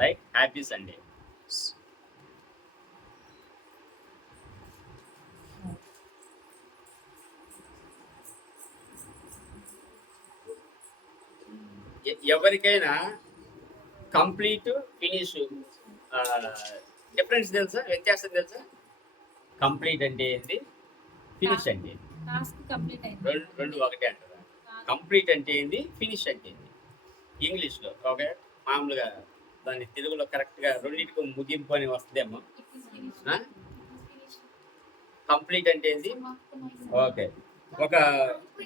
Right. Happy Sunday. ఎవరికైనా complete finish difference తెలుసా, వ్యత్యాసం తెలుసా? కంప్లీట్ అంటే ఏంటి, ఫినిష్ అంటే ఏంటి? రెండు ఒకటే అంటారా? కంప్లీట్ అంటే ఏంటి, ఫినిష్ అంటే ఏంటి ఇంగ్లీష్లో? ఓకే, మామూలుగా దాన్ని తెలుగులో కరెక్ట్గా రెండింటికి ముగింపు అని వస్తుందేమో. కంప్లీట్ అంటే ఏంటి? ఓకే, ఒక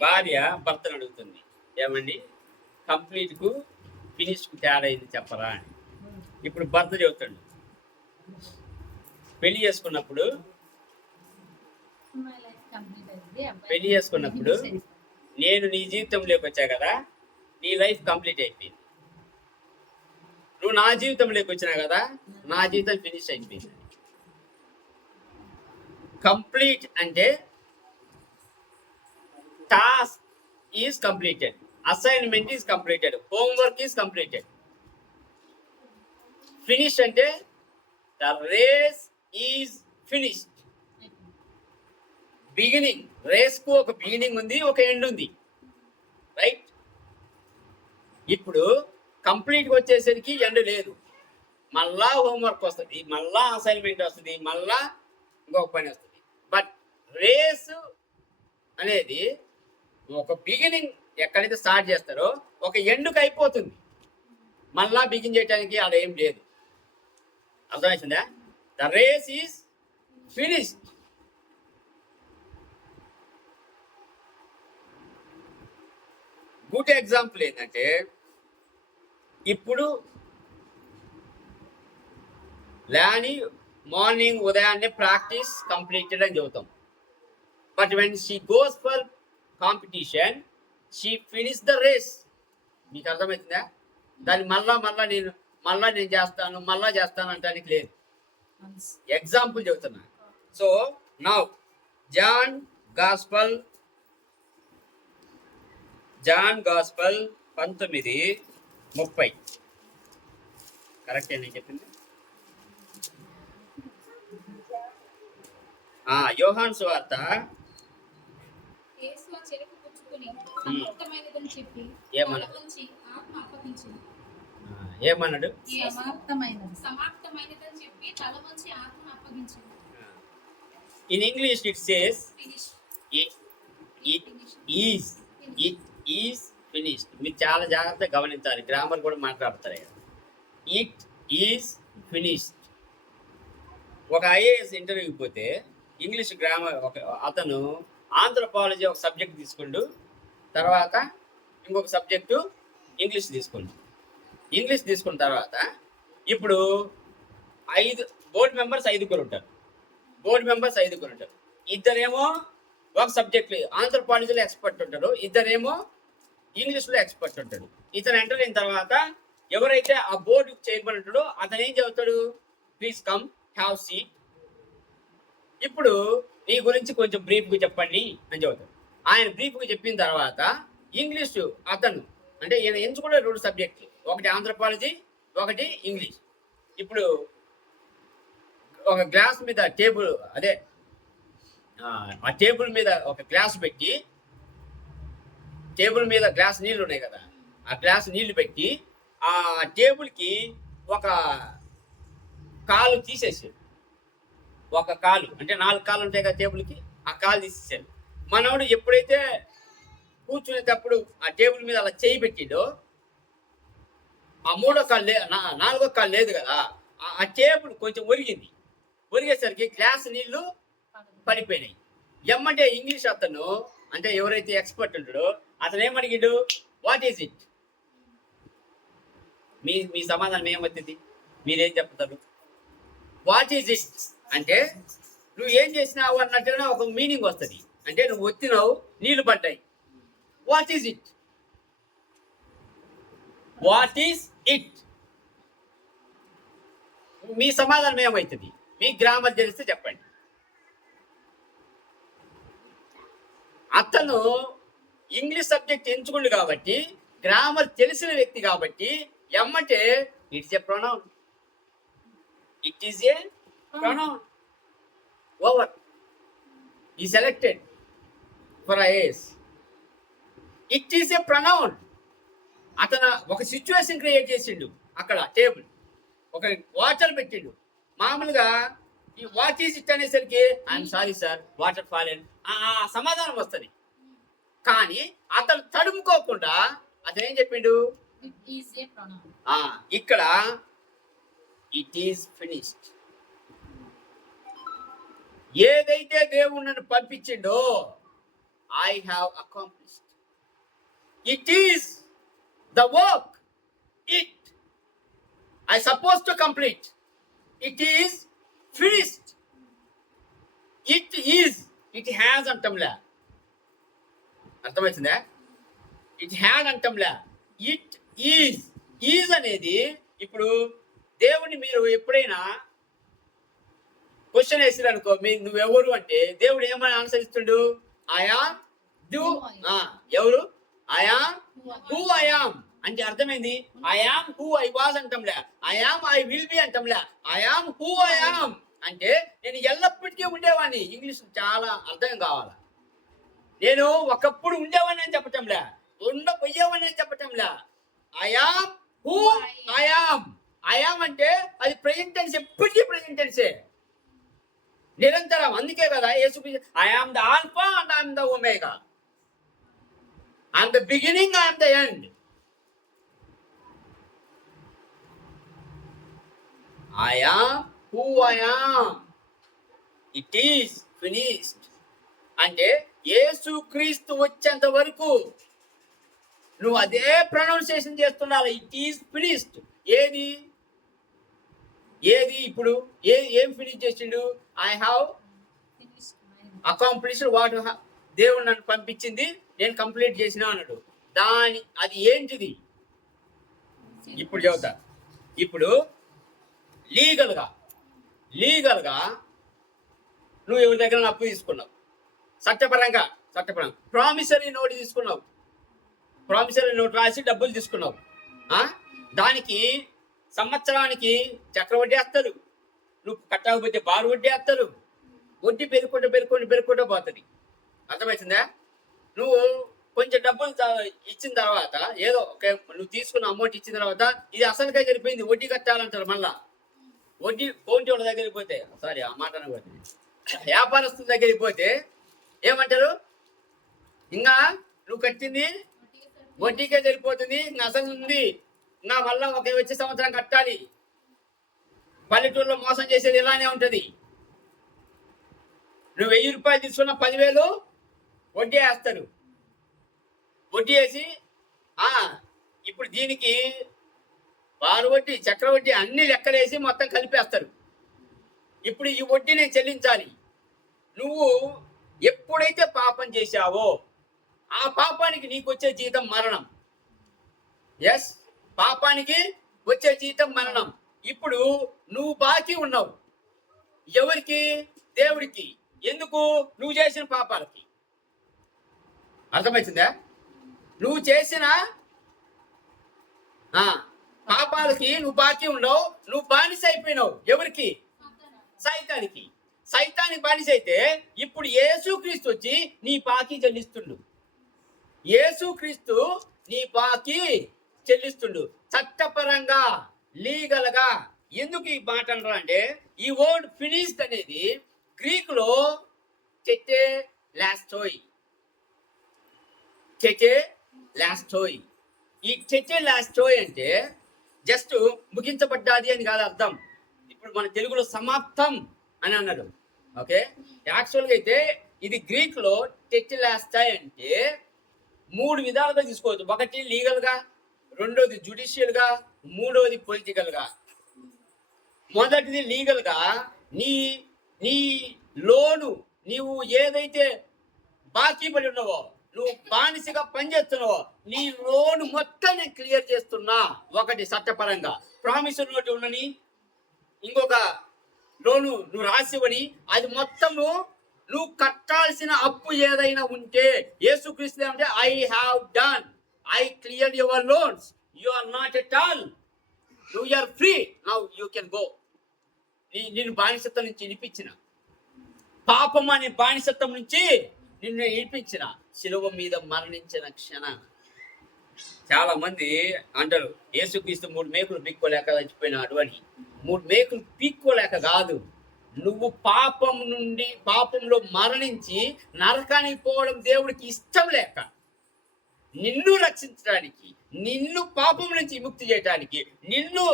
భార్య భర్తను అడుగుతుంది, ఏమండి కంప్లీట్కు ఫినిష్కు తేడా అయింది చెప్పరా అని. ఇప్పుడు భర్త చెబుతాడు, పెళ్లి చేసుకున్నప్పుడు నేను నీ జీవితంలోకి వచ్చా కదా, నీ లైఫ్ కంప్లీట్ అయిపోయింది. నువ్వు నా జీవితంలోకి వచ్చినా కదా, నా జీవితం ఫినిష్ అయిపోయింది. కంప్లీట్ అంటే task is completed, assignment is completed, homework is completed. Finish అంటే the race is finished. Beginning, race కు ఒక బిగినింగ్ ఉంది, ఒక ఎండ్ ఉంది, రైట్? ఇప్పుడు కంప్లీట్గా వచ్చేసరికి ఎండ్ లేదు, మళ్ళా హోంవర్క్ వస్తుంది, మళ్ళా అసైన్మెంట్ వస్తుంది, మళ్ళా ఇంకొక పని వస్తుంది. బట్ రేస్ అనేది ఒక బిగినింగ్ ఎక్కడైతే స్టార్ట్ చేస్తారో ఒక ఎండ్కి అయిపోతుంది, మళ్ళా బిగిన్ చేయడానికి అక్కడ ఏం లేదు. అర్థమవుతుందా? The race is finished. Good example ఏంటంటే, ఇప్పుడు లాని మార్నింగ్ ఉదయాన్నే ప్రాక్టీస్ కంప్లీటెడ్ అని చెబుతాం. But when she goes for competition she finish the race. మీకు అర్థమవుతుందా? దాన్ని మళ్ళా నేను చేస్తాను అంటానికి లేదు. ఎగ్జాంపుల్ చెబుతున్నా. So now John gospel 19:30 correct నేను చెప్పింది. యోహాను సువార్త ఏమన్నాడు? In English it says it is finished. మీరు చాలా జాగ్రత్తగా గమనించాలి, గ్రామర్ కూడా మాట్లాడతారు కదా. It is finished. ఒక ఐఏఎస్ ఇంటర్వ్యూకి పోతే ఇంగ్లీష్ గ్రామర్ అతను ఆంథ్రోపాలజీ ఒక సబ్జెక్ట్ తీసుకుంటూ, తర్వాత ఇంకొక సబ్జెక్టు ఇంగ్లీష్ తీసుకున్న తర్వాత ఇప్పుడు బోర్డు మెంబర్స్ ఐదుగురు ఉంటారు. ఇద్దరేమో ఒక సబ్జెక్ట్ ఆంథ్రోపాలజీలో ఎక్స్పర్ట్ ఉంటాడు, ఇద్దరేమో ఇంగ్లీష్లో ఎక్స్పర్ట్ ఉంటాడు. ఇతను ఎంటర్ అయిన తర్వాత ఎవరైతే ఆ బోర్డు చైర్మన్ ఉంటాడో అతను ఏం చెబుతాడు, ప్లీజ్ కమ్ హ్యావ్ సీట్, ఇప్పుడు నీ గురించి కొంచెం బ్రీఫ్గా చెప్పండి అని చెబుతాడు. ఆయన బ్రీఫ్గా చెప్పిన తర్వాత ఇంగ్లీషు అతను అంటే ఈయన ఎంచుకునే 2 సబ్జెక్టులు, ఒకటి ఆంథ్రోపాలజీ, ఒకటి ఇంగ్లీష్. ఇప్పుడు ఒక గ్లాస్ మీద టేబుల్, అదే ఆ టేబుల్ మీద ఒక గ్లాస్ పెట్టి, టేబుల్ మీద గ్లాస్ నీళ్ళు ఉన్నాయి కదా, ఆ గ్లాస్ నీళ్లు పెట్టి ఆ టేబుల్కి ఒక కాలు తీసేసాడు. ఒక కాలు అంటే 4 కాళ్ళు ఉంటాయి కదా టేబుల్కి, ఆ కాలు తీసేసాడు. మనోడు ఎప్పుడైతే కూర్చునేటప్పుడు ఆ టేబుల్ మీద అలా చేయి పెట్టిండో, ఆ 3వ కాలు 4వ కాలు లేదు కదా, ఆ టేబుల్ కొంచెం ఒరిగేసరికి గ్లాస్ నీళ్లు పడిపోయినాయి. ఎమ్మంటే ఇంగ్లీష్ అతను అంటే ఎవరైతే ఎక్స్పర్ట్ ఉంటాడో అతను ఏమడిగాడు, వాట్ ఈజ్ ఇట్? మీ సమాధానం ఏమవుతుంది? మీరేం చెప్తారు? వాట్ ఈజ్ ఇట్ అంటే నువ్వు ఏం చేసినావు అన్నట్టుగా ఒక మీనింగ్ వస్తుంది. అంటే నువ్వు వచ్చినావు, నీళ్లు పడ్డాయి. What is it? మీ సమాధానం ఏమవుతుంది? మీ గ్రామర్ తెలిస్తే చెప్పండి. అతను ఇంగ్లీష్ సబ్జెక్ట్ ఎంచుకుండు కాబట్టి, గ్రామర్ తెలిసిన వ్యక్తి కాబట్టి ఎమ్మటే it's a pronoun. It is a pronoun. Over. ఈ selected for IAS. It is a pronoun. అతను ఒక సిచ్యువేషన్ క్రియేట్ చేసిండు అక్కడ టేబుల్, ఒక వాటర్ పెట్టిండు. మామూలుగా ఈ వాట్ ఈస్ ఇట్ అనేసరికి I'm sorry sir water fallen సమాధానం వస్తుంది. కానీ అతను తడుముకోకుండా అతను ఏం చెప్పిండు, ఇక్కడ ఇట్ ఈస్ ఫినిష్డ్. ఏదైతే దేవుడు నన్ను పంపించిండో I have accomplished. It is the work it I supposed to complete. It is finished. It has అంటంలా. అర్థమవుతుందా? ఇట్ హ్యాడ్ అంటంలా. ఇట్ ఈజ్ అనేది ఇప్పుడు దేవుని మీరు ఎప్పుడైనా క్వశ్చన్ వేసారు అనుకో, మీరు నువ్వెవరు అంటే దేవుడు ఏమని ఆన్సర్ ఇస్తుండు, ఆయా డూ. ఎవరు? ఆయా హూ ఐ యామ్ అంటే అర్థమైంది. I am who I was అంటంలే, I am I will be అంటంలే, I am who I am అంటే నేను ఎల్లప్పటికీ ఉండేవాడిని. ఇంగ్లీష్ చాలా అర్థం కావాలా. నేను ఒకప్పుడు ఉండేవాడిని అని చెప్పటంలే, ఉండబోయేవాడిని అని చెప్పటంలే. I am who I am. I am అంటే అది ప్రెజెంట్ టెన్స్, ఎప్పటికీ ప్రెజెంట్ టెన్సే, నిరంతరం. అందుకే కదా Yesu I am the alpha and I am the omega. I am the beginning, I am the end. I am who I am. It is finished. అంటే యేసు క్రీస్తు వచ్చేంత వరకు నువ్వు అదే ప్రొనౌన్సియేషన్ చేస్తుండాలి. It is finished. ఏది ఇప్పుడు ఏం ఫినిష్ చేసిండు? ఐ హ్యావ్ అకాంప్లిష్డ్ వాట్ దేవుడు నన్ను పంపించింది నేను కంప్లీట్ చేసిన అన్నాడు. అది ఏంటిది ఇప్పుడు చెబుతా. ఇప్పుడు లీగల్గా నువ్వు ఎవరి దగ్గర అప్పు తీసుకున్నావు, చట్టపరంగా ప్రామిసరీ నోట్ తీసుకున్నావు, ప్రామిసరీ నోట్ రాసి డబ్బులు తీసుకున్నావు. దానికి సంవత్సరానికి చక్రవడ్డీ వేస్తారు, నువ్వు కట్టకపోతే బారు వడ్డీ వేస్తారు. వడ్డీ పెరుగుకుంటూ పోతుంది. అర్థమవుతుందా? నువ్వు కొంచెం డబ్బులు ఇచ్చిన తర్వాత ఏదో నువ్వు తీసుకున్న అమౌంట్ ఇచ్చిన తర్వాత ఇది అసలుగా జరిపోయింది, వడ్డీ కట్టాలంటారు. మళ్ళా వడ్డీ కోంటి వాళ్ళ దగ్గరికి పోతే, సారీ ఆ మాట అనకూడదు, వ్యాపారస్తుల దగ్గరికి పోతే ఏమంటారు, ఇంకా నువ్వు కట్టింది వడ్డీకే సరిపోతుంది, ఇంకా అసలు ఉంది, ఇంకా మళ్ళా వచ్చే సంవత్సరం కట్టాలి. పల్లెటూరులో మోసం చేసేది ఇలానే ఉంటుంది. నువ్వు 1000 రూపాయలు తీసుకున్న 10,000 వడ్డీ వేస్తారు. వడ్డీ వేసి ఇప్పుడు దీనికి వారు వడ్డీ, చక్రవడ్డీ అన్ని లెక్కలేసి మొత్తం కలిపేస్తారు. ఇప్పుడు ఈ వడ్డీ నేను చెల్లించాలి. నువ్వు ఎప్పుడైతే పాపం చేశావో ఆ పాపానికి నీకు వచ్చే జీతం మరణం. ఎస్, పాపానికి వచ్చే జీతం మరణం. ఇప్పుడు నువ్వు బాకీ ఉన్నావు. ఎవరికి? దేవుడికి. ఎందుకు? నువ్వు చేసిన పాపాలకి. అర్థమవుతుందా? నువ్వు చేసిన పాపాలకి నువ్వు బాకీ ఉండవు. నువ్వు బానిస అయిపోయినావు. ఎవరికి? సైతానికి. సైతానికి బానిస అయితే ఇప్పుడు యేసుక్రీస్తు వచ్చి నీ బాకీ చెల్లిస్తుండు. యేసుక్రీస్తు నీ బాకీ చెల్లిస్తుండు చట్టపరంగా, లీగల్ గా. ఎందుకు ఈ మాట అనరా అంటే, ఈ వర్డ్ ఫినిష్డ్ అనేది గ్రీక్ లో టెటే లాస్టోయ్. ఈ టెటే లాస్టోయ్ అంటే జస్ట్ ముగించబడ్డాది అని కాదు అర్థం. ఇప్పుడు మన తెలుగులో సమాప్తం అని అన్నాడు. ఓకే, యాక్చువల్గా అయితే ఇది గ్రీక్ లో టెటిలాస్టాయ్ అంటే 3 విధాలుగా తీసుకోవచ్చు. ఒకటి లీగల్ గా, రెండోది జుడిషియల్ గా, మూడోది పొలిటికల్ గా. మొదటిది లీగల్ గా, నీ లోను నీవు ఏదైతే బాకీ పడి ఉన్నావో, నువ్వు బానిసగా పనిచేస్తున్నావో, నీ లోను మొత్తం నేను క్లియర్ చేస్తున్నా. ఒకటి చట్టపరంగా ప్రామిస్ నోటు ఉండని, ఇంకొక లోను నువ్వు రాసివని, అది మొత్తము నువ్వు కట్టాల్సిన అప్పు ఏదైనా ఉంటే యేసుక్రీస్తు అంటే I have done, I clear your loans, you are not at all నువ్వు are free, now you can go. నిన్ను బానిసత్వం నుంచి విడిపించిన, పాపం అనే బానిసత్వం నుంచి నిన్ను విడిపించిన, శిలువ మీద మరణించిన క్షణ. చాలా మంది అంటారు యేసుక్రీస్తు 3 మేకులు పీక్కోలేక చచ్చిపోయినాడు అని. 3 మేకులు పీక్కోలేక కాదు, నువ్వు పాపంలో మరణించి నరకానికి పోవడం దేవుడికి ఇష్టం లేక, నిన్ను రక్షించడానికి, నిన్ను పాపం నుంచి విముక్తి చేయడానికి, నిన్ను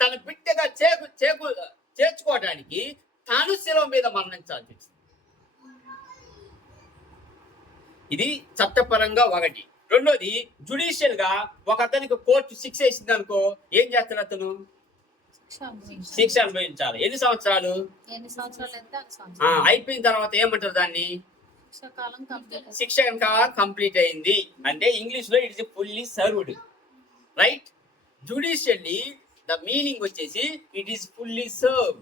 తన బిడ్డగా చేర్చుకోవడానికి తాను శిలువ మీద మరణించాల్సి వచ్చింది. ఇది చట్టపరంగా ఒకటి. రెండోది, జుడిషియల్ గా ఒక అతనికి కోర్టు శిక్ష వేసింది అనుకో, ఏం చేస్తాడు అతను? శిక్ష అనుభవించాలి. ఎన్ని సంవత్సరాలు? అయిపోయిన తర్వాత ఏమంటారు దాన్ని? శిక్ష కనుక కంప్లీట్ అయింది అంటే ఇంగ్లీష్ లో it is fully served, right? Judicially the meaning వచ్చేసి ఇట్ ఈస్ ఫుల్లీ సర్వ్.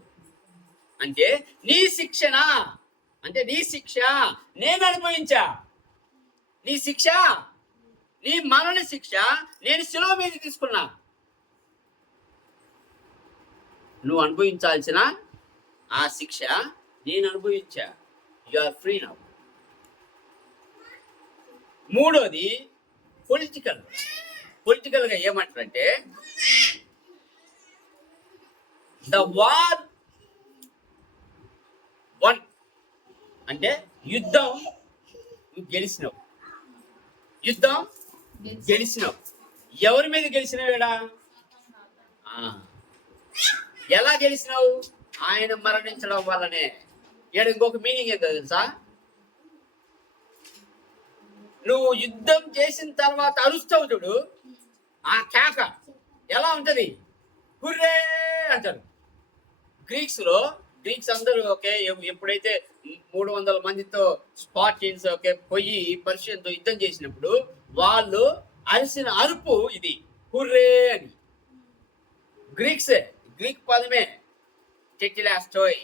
అంటే నీ శిక్షణ, అంటే నీ శిక్ష నేను అనుభవించా, నీ శిక్ష, నీ మరణ శిక్ష నేను శిలువ మీద తీసుకున్నా. నువ్వు అనుభవించాల్సిన ఆ శిక్ష నేను అనుభవించా. You are free now. మూడోది, పొలిటికల్ గా ఏమంటారంటే ద వార్ వన్, అంటే యుద్ధం నువ్వు గెలిచినావు. యుద్ధం గెలిచినావు. ఎవరి మీద గెలిచినావేడా? ఎలా గెలిచినావు? ఆయన మరణించడం వల్లనే. ఇక్కడ ఇంకొక మీనింగ్ ఏంటో తెలుసా? నువ్వు యుద్ధం చేసిన తర్వాత అరుస్తావు చూడు, ఆ కేక ఎలా ఉంటది? హుర్రే అంటారు. గ్రీక్స్ అందరూ ఓకే, ఎప్పుడైతే 300 మందితో స్పార్టియన్స్ ఓకే పోయి పర్షియన్తో యుద్ధం చేసినప్పుడు వాళ్ళు అరిసిన అరుపు ఇది, హుర్రే అని. గ్రీక్ పదమే టెటిలాస్టోయ్.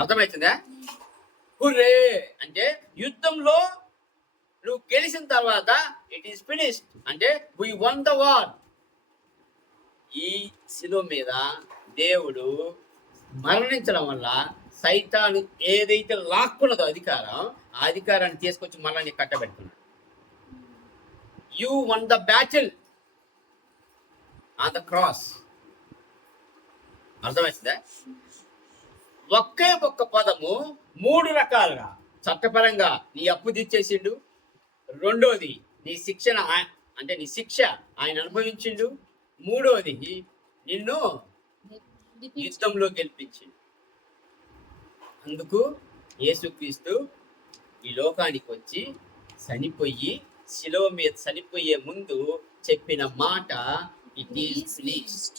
అర్థమవుతుందా? హుర్రే అంటే యుద్ధంలో నువ్వు గెలిచిన తర్వాత ఇట్ ఈస్ ఫినిష్డ్, అంటే వి వన్ ద వార్. ఈ శిలువ మీద దేవుడు మరణించడం వల్ల సైతాను ఏదైతే లాక్కున్నదో అధికారం, ఆ అధికారాన్ని తీసుకొచ్చి మళ్ళా నీకు కట్టబెట్టుకున్నాడు. You won the battle on the cross. అర్థమవుతుందా? ఒకే ఒక్క పదము 3 రకాలుగా, చట్టపరంగా నీ అప్పు తీర్చేసిండు, రెండోది నీ శిక్షణ అంటే నీ శిక్ష ఆయన అనుభవించిండు, మూడోది నిన్ను యుద్ధంలో గెలిపించిండు. అందుకు యేసుక్రీస్తు ఈ లోకానికి వచ్చి చనిపోయి శిలువ మీద చనిపోయే ముందు చెప్పిన మాట ఇట్ ఈస్ ఫినిష్డ్.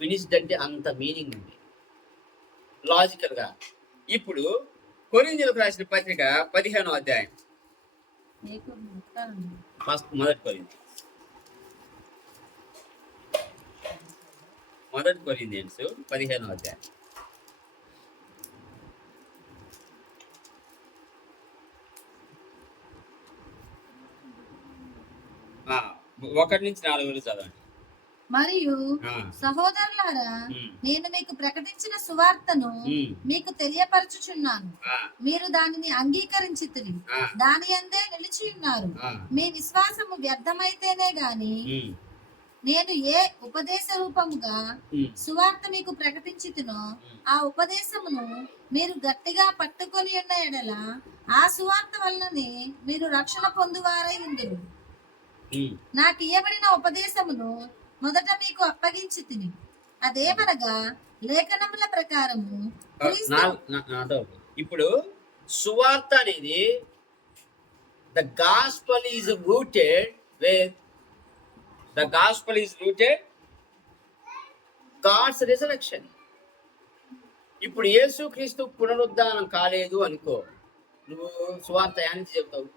ఫినిష్డ్ అంటే అంత మీనింగ్ ఉంది లాజికల్ గా. ఇప్పుడు కొరింథీయులకు రాసిన పత్రిక 15వ అధ్యాయం, మొదటి కొరింథీయున్స్ 15వ అధ్యాయం. ఒకటి నుంచి 4 చదవండి. మరియు సహోదరులారా, నేను మీకు ప్రకటించిన సువార్తను మీకు తెలియపరచుచున్నాను. మీరు దానిని అంగీకరించితిరి, దాని యందే నిలిచి ఉన్నారు. మీ విశ్వాసము వ్యర్థమైతేనే గాని నేను ఏ ఉపదేశ రూపముగా సువార్త మీకు ప్రకటించితినో ఆ ఉపదేశమును మీరు గట్టిగా పట్టుకొని ఉన్న ఎడల ఆ సువార్త వలననే మీరు రక్షణ పొందువారై ఉందురు. నాకు ఇయ్యబడిన ఉపదేశమును మొదట మీకు అప్పగించితిని, అదేమనగా లేఖనముల ప్రకారము. ఇప్పుడు సువార్త అనేది the gospel is rooted with the gospel is rooted God's resurrection. ఇప్పుడు యేసుక్రీస్తు పునరుద్ధానం కాలేదు అనుకో, నువ్వు సువార్త ఏమని చెబుతావు?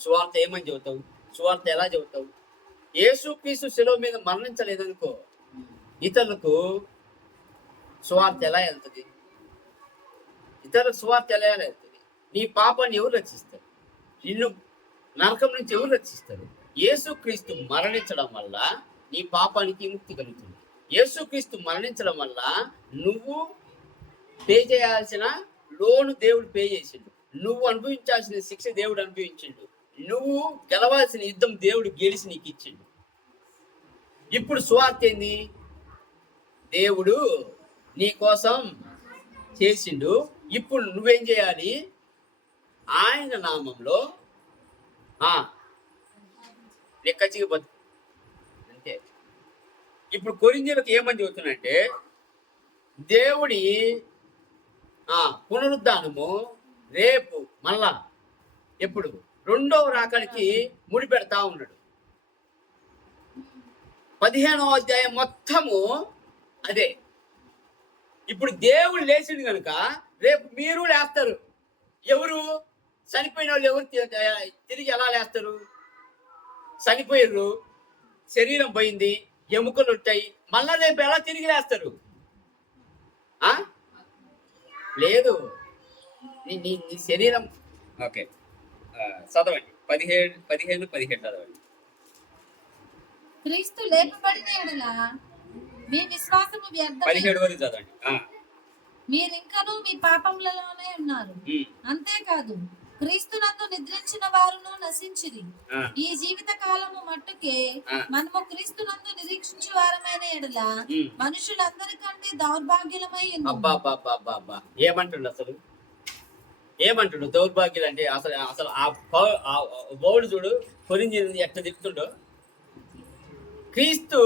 సువార్త ఏమని చెబుతావు? సువార్త ఎలా చెబుతావు? యేసుక్రీస్తు శిలువ మీద మరణించలేదనుకో, ఇతరులకు సువార్త ఎలా వెళ్తుంది? ఇతరులకు సువార్త ఎలా వెళ్తుంది? నీ పాపాన్ని ఎవరు రక్షిస్తారు? నిన్ను నరకం నుంచి ఎవరు రక్షిస్తారు? యేసుక్రీస్తు మరణించడం వల్ల నీ పాపానికి విముక్తి కలుగుతుంది. యేసుక్రీస్తు మరణించడం వల్ల నువ్వు పే చేయాల్సిన లోను దేవుడు పే చేసిండు, నువ్వు అనుభవించాల్సిన శిక్ష దేవుడు అనుభవించిండు, నువ్వు గెలవాల్సిన యుద్ధం దేవుడు గెలిచి నీకు ఇచ్చిండు. ఇప్పుడు సువార్త ఏంది? దేవుడు నీ కోసం చేసిండు. ఇప్పుడు నువ్వేం చేయాలి? ఆయన నామంలో లెక్కచ్చిగా బతు అంతే. ఇప్పుడు కొరింథీయులకు ఏమని చెబుతున్నంటే, దేవుడి పునరుద్ధానము రేపు మళ్ళా ఎప్పుడు రెండవ రాకడికి ముడి పెడతా ఉన్నాడు. 15వ అధ్యాయం మొత్తము అదే. ఇప్పుడు దేవుడు లేచిండు కనుక రేపు మీరు లేస్తారు. ఎవరు? చనిపోయిన వాళ్ళు. ఎవరు తిరిగి ఎలా లేస్తారు? చనిపోయారు, శరీరం పోయింది, ఎముకలు ఉంటాయి, మళ్ళా రేపు ఎలా తిరిగి లేస్తారు? లేదు, నీ శరీరం. ఓకే, చదవండి 15 చదవండి. క్రీస్తు లేపబడిన యెడల మీ విశ్వాసము వ్యర్థమే. 17 వరకు చదవండి. మీరింకనూ మీ పాపములలోనే ఉన్నారు. అంతేకాదు క్రీస్తునందు నిద్రించిన వారును నశించిరి. ఈ జీవిత కాలము మట్టుకే మనము క్రీస్తునందు నిరీక్షించు వారమైన ఎడల మనుషులందరికంటే దౌర్భాగ్యులమై ఉన్నాము. ఏమంటుండు దౌర్భాగ్యులు అంటే? అసలు ఆ బౌడు చూడు, కొరింథీయులను ఎట్లా తిప్పుతుండో. క్రీస్తు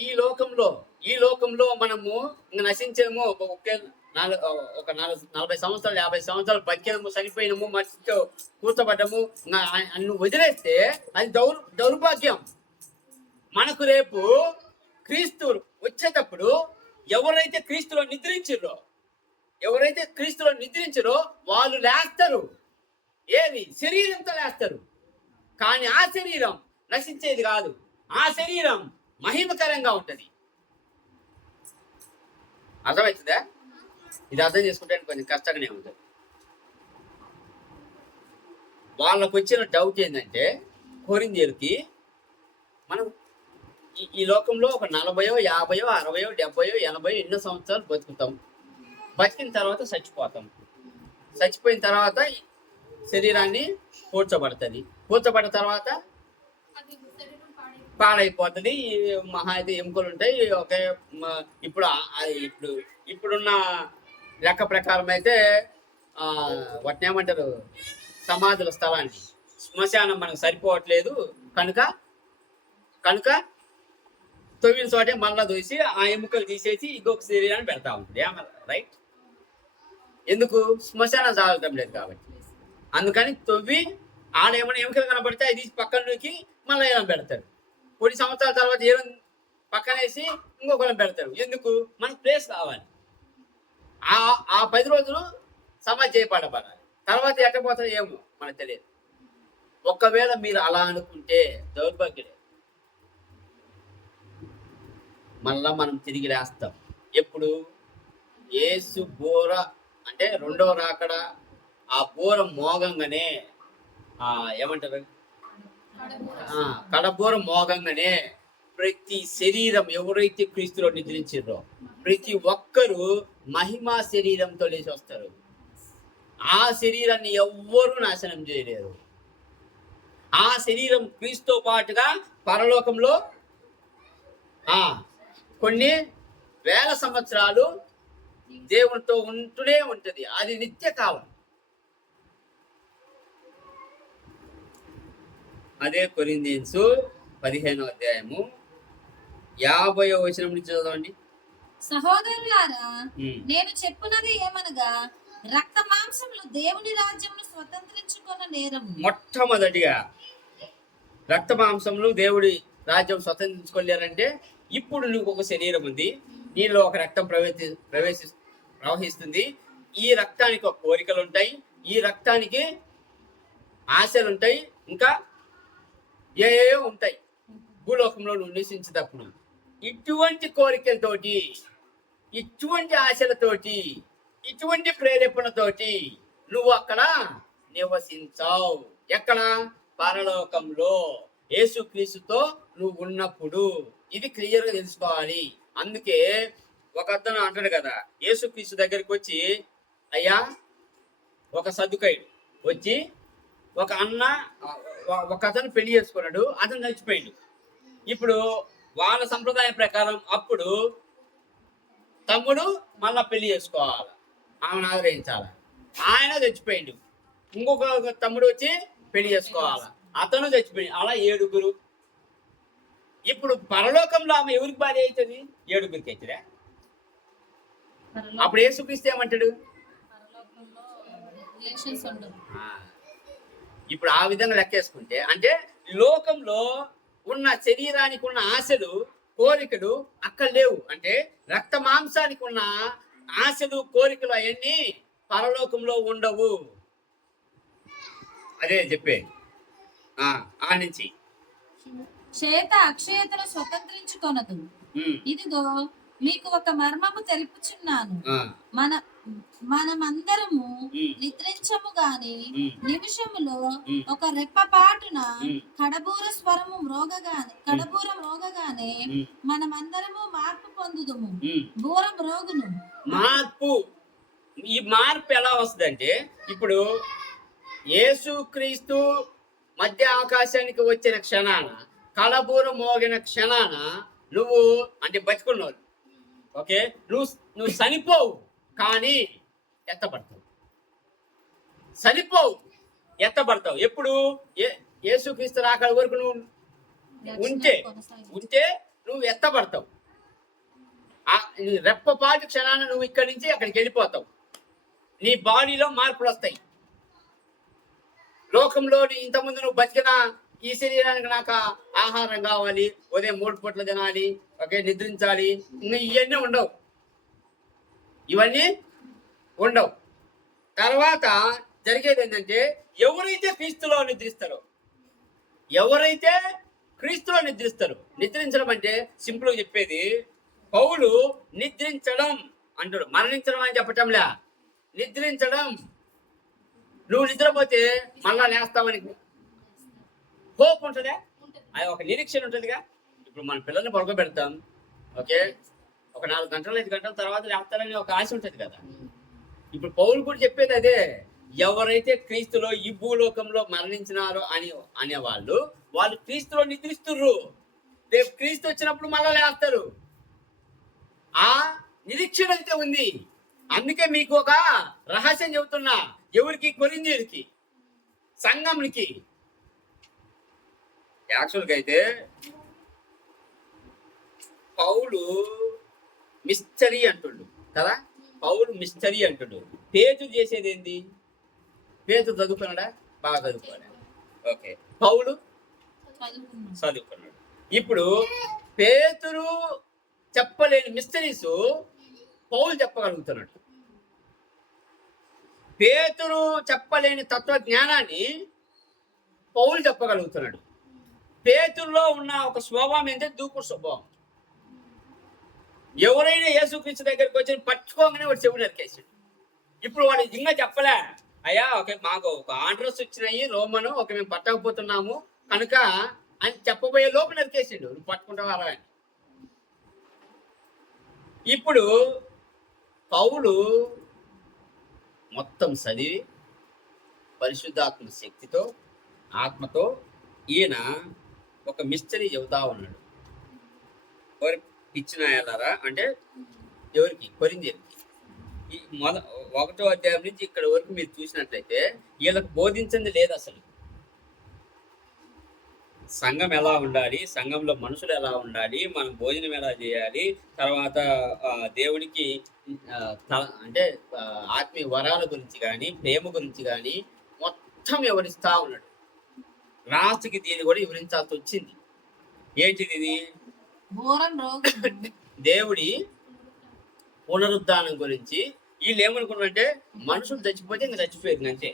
ఈ లోకంలో మనము ఇంకా నశించము. ఒక 40 సంవత్సరాలు 50 సంవత్సరాలు బతికినము, చనిపోయినము, మనిషితో కూర్చోబడ్డము, నువ్వు వదిలేస్తే అది దౌర్భాగ్యం. మనకు రేపు క్రీస్తు వచ్చేటప్పుడు ఎవరైతే క్రీస్తులో నిద్రించారో వాళ్ళు లేస్తారు. ఏది? శరీరంతో లేస్తారు. కానీ ఆ శరీరం నశించేది కాదు. ఆ శరీరం మహిమకరంగా ఉంటుంది. అర్థమవుతుందా? ఇది అర్థం చేసుకుంటే కొంచెం కష్టంగానే ఉంటుంది. వాళ్ళకు వచ్చిన డౌట్ ఏంటంటే, కొరింథీయులకి మనం ఈ లోకంలో ఒక 40, 50, 60, 70, 80 ఎన్నో సంవత్సరాలు బతుకుతాం. బతికిన తర్వాత చచ్చిపోతాం. చచ్చిపోయిన తర్వాత శరీరాన్ని కూర్చోబడుతుంది. కూర్చోబడిన తర్వాత పాడైపోతుంది. మహా అయితే ఎముకలు ఉంటాయి. ఒకే ఇప్పుడున్న లెక్క ప్రకారం అయితే వాటిని ఏమంటారు, సమాధుల స్థలాన్ని, శ్మశానం మనకు సరిపోవట్లేదు కనుక తొవ్విన చోటే మళ్ళా దోసి ఆ ఎముకలు తీసేసి ఇంకొక శరీరాన్ని పెడతా ఉంటుంది. రైట్? ఎందుకు? శ్మశానం సాగటం లేదు కాబట్టి. అందుకని తొవ్వి ఆడేమైనా ఎముకలు కనబడితే అది తీసి పక్కనకి మళ్ళీ ఏమైనా పెడతారు. కొన్ని సంవత్సరాల తర్వాత ఏం పక్కనేసి ఇంకొకరు పెడతారు. ఎందుకు? మనకు ప్లేస్ కావాలి. ఆ 10 రోజులు సమాధి చేయబడాలి. తర్వాత ఎట్టపోతారో ఏమో మనకు తెలియదు. ఒకవేళ మీరు అలా అనుకుంటే దౌర్భాగ్యులే. మళ్ళా మనం తిరిగి లేస్తాం. ఎప్పుడు? యేసు బోర అంటే రెండవ రాకడ. ఆ బోర మోగంగానే ఏమంటారు, కడబోర మోగంగానే ప్రతి శరీరం ఎవరైతే క్రీస్తులో నిద్రించారో ప్రతి ఒక్కరూ మహిమా శరీరంతో లేచి వస్తారు. ఆ శరీరాన్ని ఎవ్వరూ నాశనం చేయలేరు. ఆ శరీరం క్రీస్తుతో పాటుగా పరలోకంలో కొన్ని వేల సంవత్సరాలు దేవునితో ఉంటూనే ఉంటుంది. అది నిత్యకాలం. అదే కొరింథీయులు 15వ అధ్యాయము 50వ వచనం నుంచి చదవండి. సహోదరులారా, నేను చెప్పున్నది ఏమనగా, రక్త మాంసములు దేవుని రాజ్యమును స్వతంత్రించుకున్న నేరం. మొట్టమొదటిగా రక్త మాంసములు దేవుడి రాజ్యం స్వతంత్రించుకోలేరంటే, ఇప్పుడు నీకు ఒక శరీరం ఉంది, నీలో ఒక రక్తం ప్రవహిస్తుంది. ఈ రక్తానికి ఒక కోరికలు ఉంటాయి, ఈ రక్తానికి ఆశలు ఉంటాయి, ఇంకా ఏవో ఉంటాయి. భూలోకంలో నువ్వు నివసించేటప్పుడు ఇటువంటి కోరికలతోటి, ఇటువంటి ఆశలతోటి, ఇటువంటి ప్రేరేపణతోటి నువ్వు అక్కడ నివసించావు. ఎక్కడ? పరలోకంలో యేసుక్రీస్తుతో నువ్వు ఉన్నప్పుడు. ఇది క్లియర్ గా తెలుసుకోవాలి. అందుకే ఒక అతను అంటాడు కదా, యేసుక్రీస్తు దగ్గరికి వచ్చి, అయ్యా, ఒక సదుకాయుడు వచ్చి ఒక అన్న ఒక అతను పెళ్లి చేసుకున్నాడు, అతను చచ్చిపోయాడు. ఇప్పుడు వాళ్ళ సంప్రదాయం ప్రకారం అప్పుడు తమ్ముడు మళ్ళా పెళ్లి చేసుకోవాలి, ఆమెను ఆదరించాలి. ఆయన చచ్చిపోయాడు, ఇంకొక తమ్ముడు వచ్చి పెళ్లి చేసుకోవాలి, అతను చచ్చిపోయాడు. అలా 7. ఇప్పుడు పరలోకంలో ఆమె ఎవరికి భార్య అవుతుంది? 7కి అవుతుందా? అప్పుడు యేసుక్రీస్తు ఏమంటాడు? ఇప్పుడు ఆ విధంగా లెక్కేసుకుంటే, అంటే లోకంలో ఉన్న శరీరానికి ఉన్న ఆశలు, కోరికలు అక్కడ లేవు. అంటే రక్త మాంసానికి ఉన్న ఆశలు, కోరికలు అవన్నీ పరలోకంలో ఉండవు. అదే చెప్పే ఆ నుంచి చేత అక్షయతను స్వతంత్రించుకొనదు. ఇదిగో మీకు ఒక మర్మము తెలుపుచున్నాను. మనమందరము నిద్రించము గాని నిమిషములో ఒక రెప్పపాటున కడబూరం మ్రోగగానే మనమందరము మార్పు పొందుదుము. బూరం మ్రోగును. మార్పు. ఈ మార్పు ఎలా వస్తుందంటే, ఇప్పుడు యేసుక్రీస్తు మధ్య ఆకాశానికి వచ్చిన క్షణాన, కడబూరం మోగిన క్షణాన నువ్వు అంటే బతుకున్నావు. ఓకే, నువ్వు చనిపోవు కానీ ఎత్తబడతావు. చనిపోవు, ఎత్తబడతావు. ఎప్పుడు? యేసుక్రీస్తు రాకడ వరకు నువ్వు ఉంటే నువ్వు ఎత్తబడతావు. రెప్పపాటు క్షణాన నువ్వు ఇక్కడి నుంచి అక్కడికి వెళ్ళిపోతావు. నీ బాడీలో మార్పులు వస్తాయి. లోకంలో ఇంతకుముందు నువ్వు బతికిన ఈ శరీరానికి నాకు ఆహారం కావాలి, ఉదయం 3 పూట్ల తినాలి, ఓకే, నిద్రించాలి, ఇంకా ఇవన్నీ ఉండవు. ఇవన్నీ ఉండవు. తర్వాత జరిగేది ఏంటంటే, ఎవరైతే క్రీస్తులో నిద్రిస్తారో, నిద్రించడం అంటే సింపుల్గా చెప్పేది, పౌలు నిద్రించడం అంటాడు, మరణించడం అని చెప్పటంలే, నిద్రించడం. నువ్వు నిద్రపోతే మళ్ళా లేస్తావని హోప్ ఉంటుందా? అది ఒక నిరీక్షణ ఉంటుందిగా. ఇప్పుడు మన పిల్లల్ని పడుకోబెడతాం, ఓకే, ఒక 4 గంటలు 5 గంటల తర్వాత లేస్తారని ఒక ఆశ ఉంటుంది కదా. ఇప్పుడు పౌలు కూడా చెప్పేది అదే, ఎవరైతే క్రీస్తులో ఈ భూలోకంలో మరణించినారో అనేవాళ్ళు వాళ్ళు క్రీస్తులో నిద్రిస్తుర్రు. రేపు క్రీస్తు వచ్చినప్పుడు మళ్ళా లేస్తారు. ఆ నిరీక్షణ అయితే ఉంది. అందుకే మీకు ఒక రహస్యం చెబుతున్నా. ఎవరికి? కొరింథీయులకి, సంఘంకి. యాక్చువల్గా అయితే పౌలు మిస్టరీ అంటుండు కదా, పౌలు మిస్టరీ అంటుండు. పేతురు చేసేది ఏంది? పేతురు చదువుకున్నాడా? బాగా చదువుకున్నాడు. ఓకే, పౌలు చదువుకున్నాడు. ఇప్పుడు పేతురు చెప్పలేని మిస్టరీస్ పౌలు చెప్పగలుగుతున్నాడు. పేతురు చెప్పలేని తత్వజ్ఞానాన్ని పౌలు చెప్పగలుగుతున్నాడు. పేతురులో ఉన్న ఒక స్వభావం ఏంటంటే దూకుడు స్వభావం. ఎవరైనా యేసుక్రీస్తు దగ్గరికి వచ్చి పట్టుకోగానే వాడు చెవులు నరికేసాడు. ఇప్పుడు వాడు ఇంకా చెప్పలే, అయ్యా ఓకే, మాకు ఒక ఆర్డర్స్ వచ్చినాయి రోమను, ఒక మేము పట్టకపోతున్నాము కనుక అని చెప్పబోయే లోపు నరికేసాడు. నువ్వు పట్టుకుంటావారా అని. ఇప్పుడు పౌలు మొత్తం చదివి పరిశుద్ధాత్మ శక్తితో, ఆత్మతో ఈయన ఒక మిస్టరీ చెబుతా ఉన్నాడు. ఎవరి ఇచ్చిన ఎలారా అంటే ఎవరికి? కొరింథీయులకి. ఈ 1వ అధ్యాయం నుంచి ఇక్కడ వరకు మీరు చూసినట్లయితే వీళ్ళకి బోధించింది లేదు అసలు. సంఘం ఎలా ఉండాలి, సంఘంలో మనుషులు ఎలా ఉండాలి, మనం భోజనం ఎలా చేయాలి, తర్వాత దేవునికి అంటే ఆత్మీయ వరాల గురించి కానీ, ప్రేమ గురించి కానీ మొత్తం వివరిస్తా ఉన్నాడు. లాస్ట్కి దీన్ని కూడా వివరించాల్సి వచ్చింది. ఏంటిది? ఇది దేవుడి పునరుద్ధానం గురించి. వీళ్ళు ఏమనుకున్నారంటే మనుషులు చచ్చిపోతే ఇంకా చచ్చిపోయారు అంతే,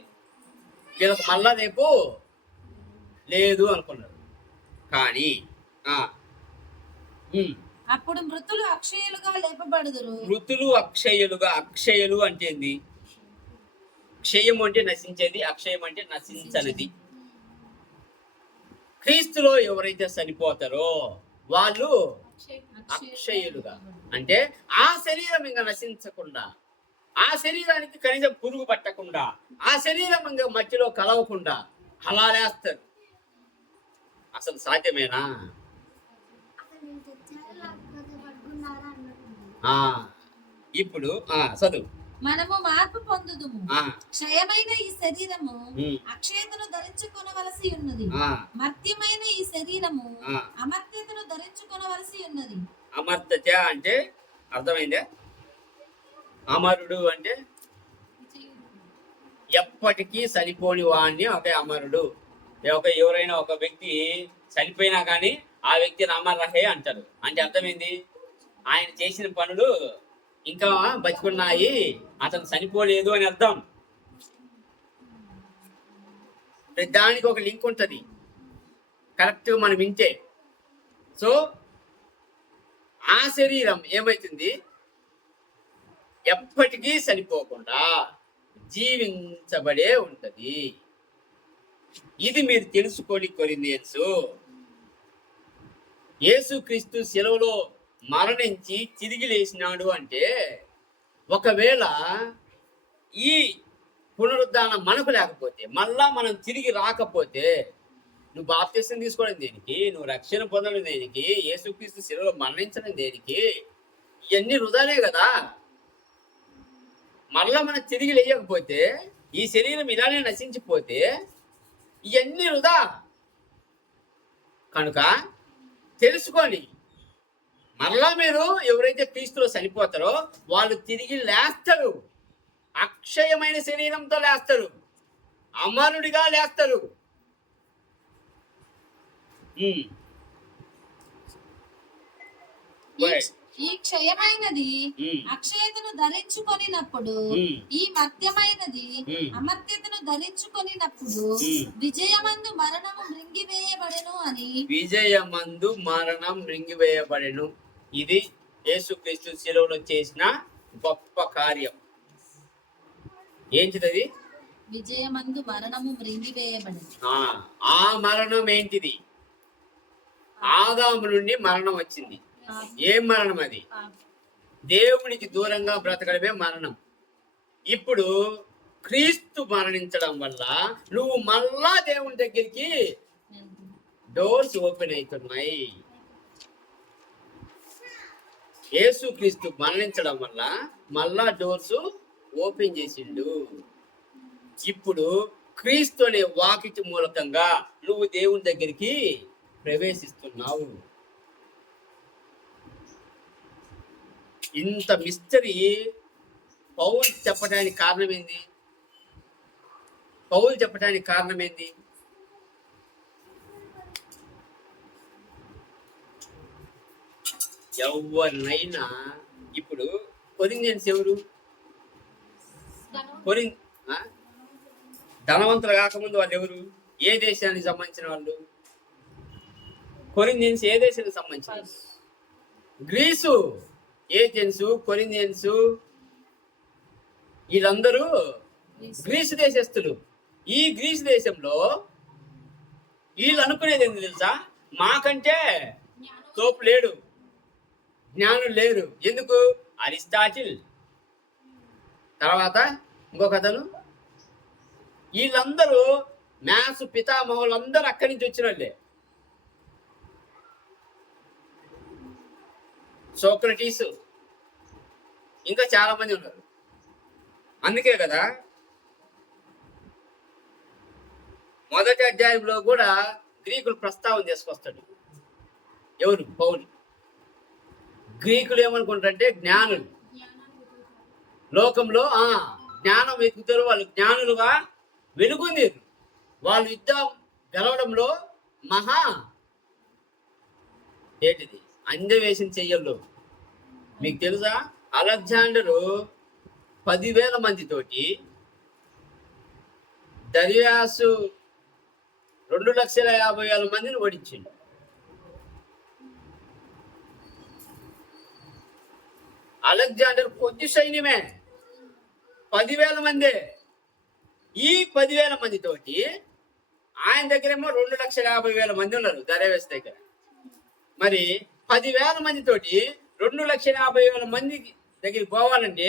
వీళ్ళకి మళ్ళా రేపు లేదు అనుకున్నారు. కానీ అప్పుడు మృతులు అక్షయులుగా లేపబడుదురు. మృతులు అక్షయులుగా. అక్షయులు అంటే ఏంది? క్షయం అంటే నశించేది, అక్షయం అంటే నశించనిది. క్రీస్తులో ఎవరైతే చనిపోతారో వాళ్ళు అక్షయులుగా, అంటే ఆ శరీరం ఇంకా నశించకుండా, ఆ శరీరానికి కనీసం పురుగు పట్టకుండా, ఆ శరీరం ఇంకా మట్టిలో కలవకుండా అలా లేస్తారు. అసలు సాధ్యమేనా? ఆ ఇప్పుడు చదువు. మనము మార్పు పొందుదుము. ఆ, క్షయమైన ఈ శరీరము ఉమ్, అక్షయతను ధరించుకొనవలసి ఉన్నది. ఆ, మర్త్యమైన ఈ శరీరము ఆ. అమర్త్యతను ధరించుకొనవలసి ఉన్నది. అమర్త్య అంటే అర్థమైందే? అమరుడు అంటే ఎప్పటికీ చనిపోని వాడిని ఒక అమరుడు. ఎవరైనా ఒక వ్యక్తి చనిపోయినా కానీ ఆ వ్యక్తిని అమరహే అంటారు. అంటే అర్థమైంది, ఆయన చేసిన పనులు ఇంకా బతికున్నాయి, అతను చనిపోలేదు అని అర్థం. దానికి ఒక లింక్ ఉంటుంది కరెక్ట్గా మనం వింటే. సో ఆ శరీరం ఏమవుతుంది, ఎప్పటికీ చనిపోకుండా జీవించబడే ఉంటది. ఇది మీరు తెలుసుకోండి కొరింథీయులు. యేసుక్రీస్తు శిలువలో మరణించి తిరిగి లేచినాడు అంటే, ఒకవేళ ఈ పునరుద్ధానం మనకు లేకపోతే, మళ్ళా మనం తిరిగి రాకపోతే, నువ్వు బాప్తిసం తీసుకోవడం దేనికి, నువ్వు రక్షణ పొందడం దేనికి, యేసుక్రీస్తు శిలువలో మరణించడం దేనికి? ఇవన్నీ వృధానే కదా. మళ్ళా మనం తిరిగి లేయకపోతే, ఈ శరీరం ఇలానే నశించిపోతే ఇవన్నీ వృధా. కనుక తెలుసుకోండి, మరలా మీరు ఎవరైతే క్రీస్తులో చనిపోతారో వాళ్ళు తిరిగి లేస్తారు, అక్షయమైన శరీరంతో లేస్తారు, అమరుడిగా లేస్తారు. ఈ క్షయమైనది అక్షయతను ధరించుకొనినప్పుడు, ఈ మర్త్యమైనది అమర్త్యతను ధరించుకొనినప్పుడు విజయమందు మరణము మృంగివేయబడెను అని. విజయమందు మరణం మృంగివేయబడెను. ఇది యేసుక్రీస్తు శిలువలో చేసిన గొప్ప కార్యం. ఏంటిది? విజయమందు మరణము మృంగివేయబడెను. ఆ మరణం ఏంటిది? ఆదాము నుండి మరణం వచ్చింది. ఏం మరణం అది? దేవునికి దూరంగా బ్రతకడమే మరణం. ఇప్పుడు క్రీస్తు మరణించడం వల్ల నువ్వు మళ్ళా దేవుని దగ్గరికి డోర్స్ ఓపెన్ అవుతున్నాయి. యేసుక్రీస్తు మరణించడం వల్ల మళ్ళా డోర్స్ ఓపెన్ చేసిండు. ఇప్పుడు క్రీస్తు అనే వాకిటి మూలకంగా నువ్వు దేవుని దగ్గరికి ప్రవేశిస్తున్నావు. ఇంత మిస్టరీ పౌలు చెప్పడానికి కారణమేంది? ఎవరినైనా ఇప్పుడు కొరింథీయులు ఎవరు? ధనవంతులు కాకముందు వాళ్ళు ఎవరు? ఏ దేశానికి సంబంధించిన వాళ్ళు? కొరింథీయులు ఏ దేశానికి సంబంధించిన? గ్రీసు. ఏథెన్సు, కొరింథియన్స్ వీళ్ళందరూ గ్రీసు దేశస్తులు. ఈ గ్రీసు దేశంలో వీళ్ళు అనుకునేది ఏంటి తెలుసా? మాకంటే తోపు లేడు, జ్ఞానం లేరు. ఎందుకు? అరిస్టాటిల్, తర్వాత ఇంకొక అతను, వీళ్ళందరూ మ్యాథ్స్ పితామహులందరూ అక్కడి నుంచి వచ్చిన వాళ్ళే. సోక్రటీస్, ఇంకా చాలా మంది ఉన్నారు. అందుకే కదా మొదటి అధ్యాయంలో కూడా గ్రీకులు ప్రస్తావన చేసుకొస్తాడు. ఎవరు? పౌలు. గ్రీకులు ఏమనుకుంటారంటే జ్ఞానులు. లోకంలో జ్ఞానం వెతుకుతారు, వాళ్ళు జ్ఞానులుగా వెలుగుంది. వాళ్ళు యుద్ధం గెలవడంలో మహా ఏంటిది అంజవేసిన చెయ్యలు. మీకు తెలుసా? అలెగ్జాండరు 10,000 మందితోటి దర్యాసు 2,50,000 మందిని ఓడించిండు. అలెగ్జాండర్ కొద్ది సైన్యమే, 10,000 మందే. ఈ 10,000 మందితోటి ఆయన దగ్గరేమో 2,50,000 మంది ఉన్నారు దర్యావేశ్ దగ్గర. మరి 10,000 మందితోటి 2,50,000 మంది దగ్గరికి పోవాలంటే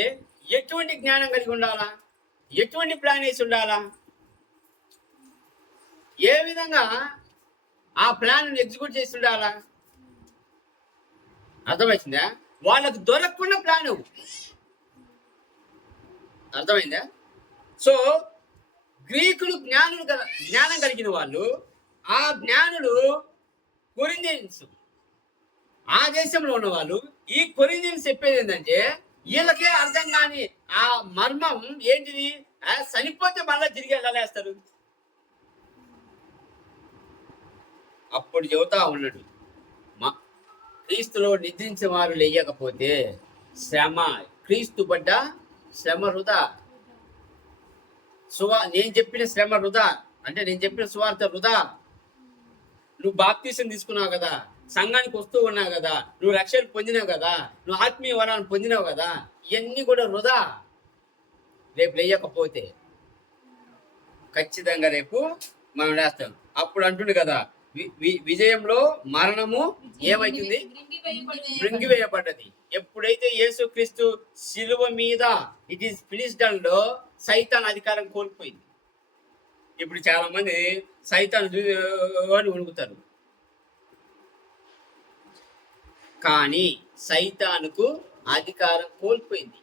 ఎటువంటి జ్ఞానం కలిగి ఉండాలా? ఎటువంటి ప్లాన్ వేసి ఉండాలా? ఏ విధంగా ఆ ప్లాన్ ఎగ్జిక్యూట్ చేసి ఉండాలా? అర్థమవుతుందా? వాళ్ళకు దొరకకుండా ప్లాను. అర్థమైందా? సో గ్రీకులు జ్ఞానం కలిగిన వాళ్ళు, ఆ జ్ఞానులు కొరింథియన్స్, ఆ దేశంలో ఉన్న వాళ్ళు ఈ కొరింథియన్స్ చెప్పేది ఏంటంటే వీళ్ళకే అర్థం కాని ఆ మర్మం ఏంటిది? చనిపోతే మళ్ళీ తిరిగి వెళ్ళలేస్తారు. అప్పుడు చెబుతా ఉన్నాడు, క్రీస్తులో నిద్రించే వారు లేయకపోతే శ్రమ, క్రీస్తు పడ్డ శ్రమ వృధా. నేను చెప్పిన శ్రమ వృధా అంటే నేను చెప్పిన సువార్త వృధా. నువ్వు బాప్తీసం తీసుకున్నావు కదా, సంఘానికి వస్తూ ఉన్నావు కదా, నువ్వు రక్షణ పొందినావు కదా, నువ్వు ఆత్మీయ వరాన్ని పొందినావు కదా, ఇవన్నీ కూడా వృధా. రేపు లేయకపోతే ఖచ్చితంగా రేపు మనం లేస్తాం. అప్పుడు అంటుండు కదా, విజయంలో మరణము ఏమైతుంది? మృంగివేయబడ్డది. ఎప్పుడైతే యేసుక్రీస్తు శిలువ మీద ఇట్ ఈస్ ఫినిష్డ్ లో సైతాన్ అధికారం కోల్పోయింది. ఇప్పుడు చాలా మంది సైతాన్ అని ఉణుకుతారు, కానీ సైతానుకు అధికారం కోల్పోయింది.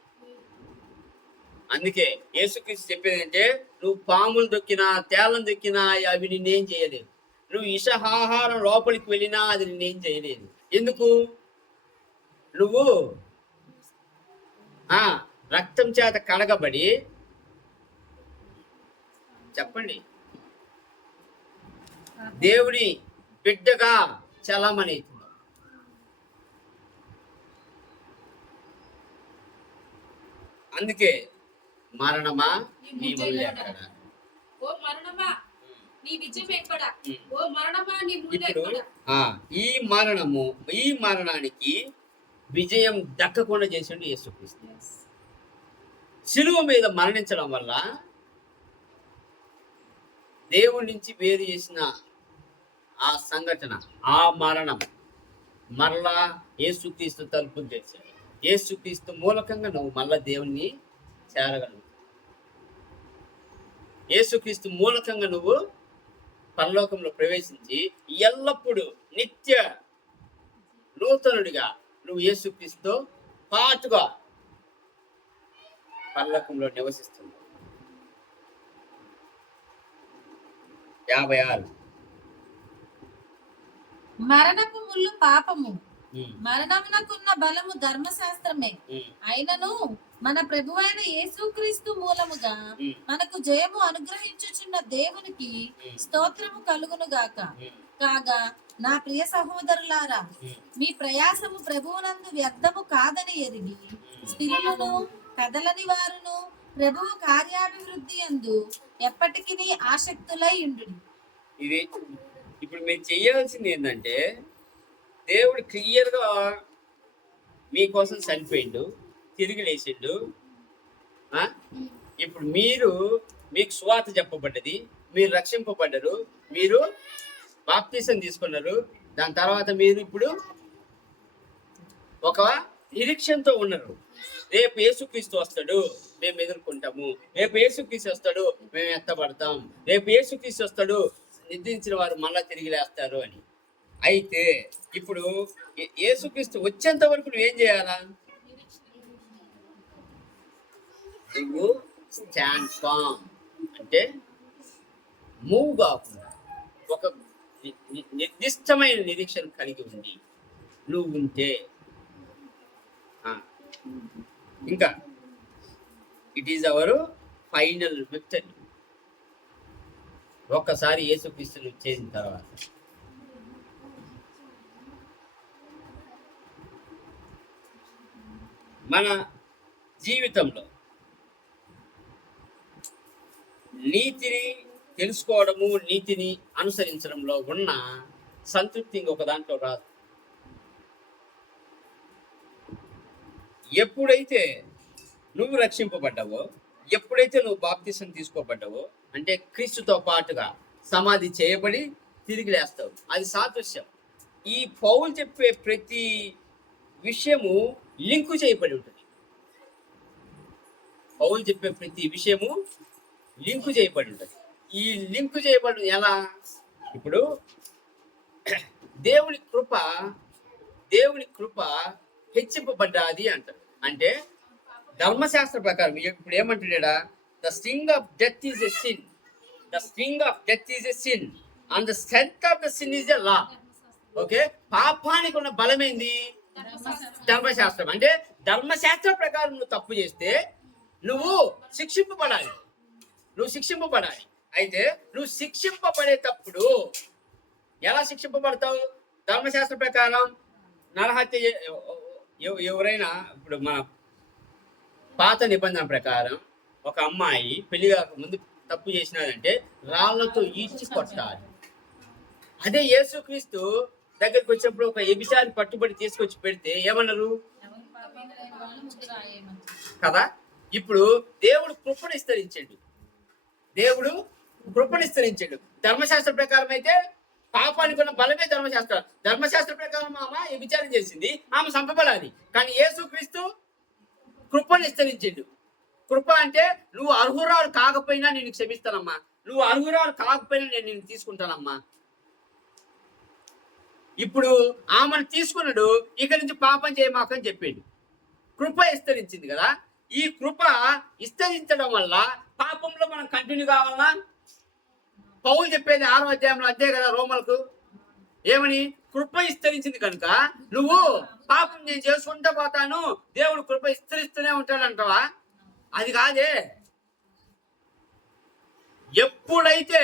అందుకే యేసుక్రీస్తు చెప్పేది అంటే, నువ్వు పాములు దొక్కినా తేలను దొక్కినా అవి నిన్నేం చేయలేదు. నువ్వు ఇషహాహారం లోపలికి వెళ్ళినా అది నిన్నేం చేయలేదు. ఎందుకు? నువ్వు రక్తం చేత కడగబడి, చెప్పండి, దేవుని బిడ్డగా చలామణి. అందుకే మరణమా నీ ముళ్ళు ఎక్కడ? ఇప్పుడు ఈ మరణానికి విజయం దక్కకుండా చేసిండు యేసుక్రీస్తు. శిలువ మీద మరణించడం వల్ల దేవుడి నుంచి వేరు చేసిన ఆ సంఘటన, ఆ మరణం మరలా యేసుక్రీస్తు తలుపులు తెచ్చాడు. యేసుక్రీస్తు మూలకంగా నువ్వు మళ్ళా దేవుణ్ణి చేరగలవు. యేసుక్రీస్తు మూలకంగా నువ్వు పరలోకంలో ప్రవేశించి ఎల్లప్పుడూ నిత్య నూతనుడిగా నువ్వు యేసుక్రీస్తుతో పాటుగా పరలోకంలో నివసిస్తున్నావు. 56 మరణపు ముళ్ళు పాపము, మరణమునకున్న బలము ధర్మశాస్త్రమే. అయినను మన ప్రభువైన యేసుక్రీస్తు మూలముగా మనకు జయము అనుగ్రహించుచున్న దేవునికి స్తోత్రము కలుగును గాక. కాగా నా ప్రియ సహోదరులారా, మీ ప్రయాసము ప్రభువునందు వ్యర్థము కాదని ఎరిగి స్థిరులను కదలని వారును ప్రభువు కార్యాభివృద్ధి యందు ఎప్పటికీ ఆసక్తులై ఉండుడి. ఇది ఇప్పుడు మీరు చేయాల్సింది ఏంటంటే, దేవుడు క్లియర్గా మీకోసం చనిపోయిండు, తిరిగి లేచిండు. ఇప్పుడు మీకు సువార్త చెప్పబడ్డది, మీరు రక్షింపబడ్డరు, మీరు బాప్తీసం తీసుకున్నారు. దాని తర్వాత మీరు ఇప్పుడు ఒక నిరీక్షణతో ఉన్నారు. రేపు యేసుక్రీస్తు వస్తాడు, మేము ఎదుర్కొంటాము. రేపు యేసుక్రీస్తు వస్తాడు, మేము ఎత్తబడతాం. రేపు యేసుక్రీస్తు వస్తాడు, నిద్రించిన వారు మళ్ళా తిరిగి లేస్తారు అని. అయితే ఇప్పుడు యేసుక్రీస్తు వచ్చేంత వరకు నువ్వేం చేయాలా? నువ్వు స్టాండ్ ఫామ్, అంటే మూవ్ కాకుండా ఒక నిర్దిష్టమైన నిరీక్షణ కలిగి ఉంది నువ్వు ఉంటే, ఇంకా it is our final victory. ఒక్కసారి యేసుక్రీస్తుని చేసిన తర్వాత మన జీవితంలో నీతిని తెలుసుకోవడము, నీతిని అనుసరించడంలో ఉన్న సంతృప్తి ఇంకొక దాంట్లో రాదు. ఎప్పుడైతే నువ్వు రక్షింపబడ్డావో, ఎప్పుడైతే నువ్వు బాప్తిసం తీసుకోబడ్డావో, అంటే క్రీస్తుతో పాటుగా సమాధి చేయబడి తిరిగి లేస్తావు. అది సాదృశ్యం. ఈ పౌలు చెప్పే ప్రతి విషయము లింకు చేయబడి ఉంటుంది. పౌలు చెప్పే ప్రతి విషయము లింకు చేయబడి ఉంటుంది. ఈ లింకు చేయబడి ఎలా? ఇప్పుడు దేవుని కృప హెచ్చింపబడ్డాది అంటారు. అంటే ధర్మశాస్త్ర ప్రకారం ఇప్పుడు ఏమంటున్నాడా? The sting of death is a sin, the sting of death is a sin and the strength of the sin is a law. Okay, పాపానికి ఉన్న బలమైంది ధర్మశాస్త్రం. అంటే ధర్మశాస్త్ర ప్రకారం నువ్వు తప్పు చేస్తే నువ్వు శిక్షింపబడాలి. అయితే నువ్వు శిక్షింపబడేటప్పుడు ఎలా శిక్షింపబడతావు? ధర్మశాస్త్ర ప్రకారం నరహత్య ఎవరైనా, ఇప్పుడు మన పాత నిబంధన ప్రకారం ఒక అమ్మాయి పెళ్లి కాక ముందు తప్పు చేసినాదంటే రాళ్లతో ఈడ్చి కొట్టాలి. అదే యేసుక్రీస్తు దగ్గరికి వచ్చినప్పుడు ఒక వ్యభిచారి పట్టుబడి తీసుకొచ్చి పెడితే ఏమన్నారు కదా? ఇప్పుడు దేవుడు కృపను విస్తరించాడు. ధర్మశాస్త్ర ప్రకారం అయితే పాపానికి ఉన్న బలమే ధర్మశాస్త్ర ప్రకారం ఆమె వ్యభిచారం చేసింది, ఆమె చంపబడాలి. కానీ యేసుక్రీస్తు కృపను విస్తరించాడు. కృప అంటే నువ్వు అర్హురాలు కాకపోయినా నేను క్షమిస్తానమ్మా, నువ్వు అర్హురాలు కాకపోయినా నేను నిన్ను తీసుకుంటానమ్మా. ఇప్పుడు ఆమెను తీసుకున్నాడు, ఇక నుంచి పాపం చేయమాకని చెప్పిండు. కృప విస్తరించింది కదా. ఈ కృప విస్తరించడం వల్ల పాపంలో మనం కంటిన్యూ కావాలన్నా? పౌలు చెప్పేది 6వ అధ్యాయంలో అదే కదా రోమలకు. ఏమని? కృప విస్తరించింది కనుక నువ్వు పాపం నేను చేసుకుంటూ పోతాను, దేవుడు కృప విస్తరిస్తూనే ఉంటాడంటావా? అది కాదే. ఎప్పుడైతే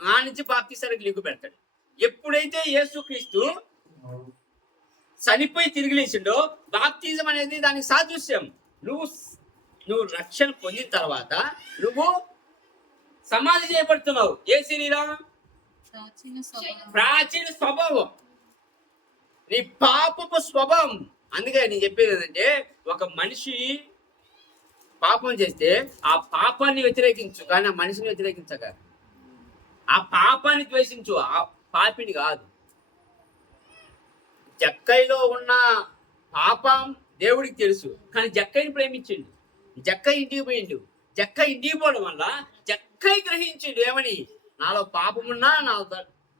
ఆ నుంచి బాప్తిసానికి లింకు పెడతాడు, ఎప్పుడైతే యేసుక్రీస్తు చనిపోయి తిరిగి లేచిండో, బాప్తిజం అనేది దానికి సాదృశ్యం. నువ్వు రక్షణ పొందిన తర్వాత నువ్వు సమాధి చేయబడుతున్నావు. ఏ శరీరం? ప్రాచీన స్వభావం, నీ పాపపు స్వభావం. అందుకే నేను చెప్పేది ఏంటంటే, ఒక మనిషి పాపం చేస్తే ఆ పాపాన్ని వ్యతిరేకించు, కానీ ఆ మనిషిని వ్యతిరేకించక. ఆ పాపాన్ని ద్వేషించు, ఆ పాపిని కాదు. జక్కైలో ఉన్న పాపం దేవుడికి తెలుసు, కానీ జక్కైని ప్రేమించిండు. జక్కై ఇంటికి పోయిండు. జక్కై ఇంటికి పోవడం వల్ల జక్కై గ్రహించిండు ఏమని? నాలో పాపమున్నా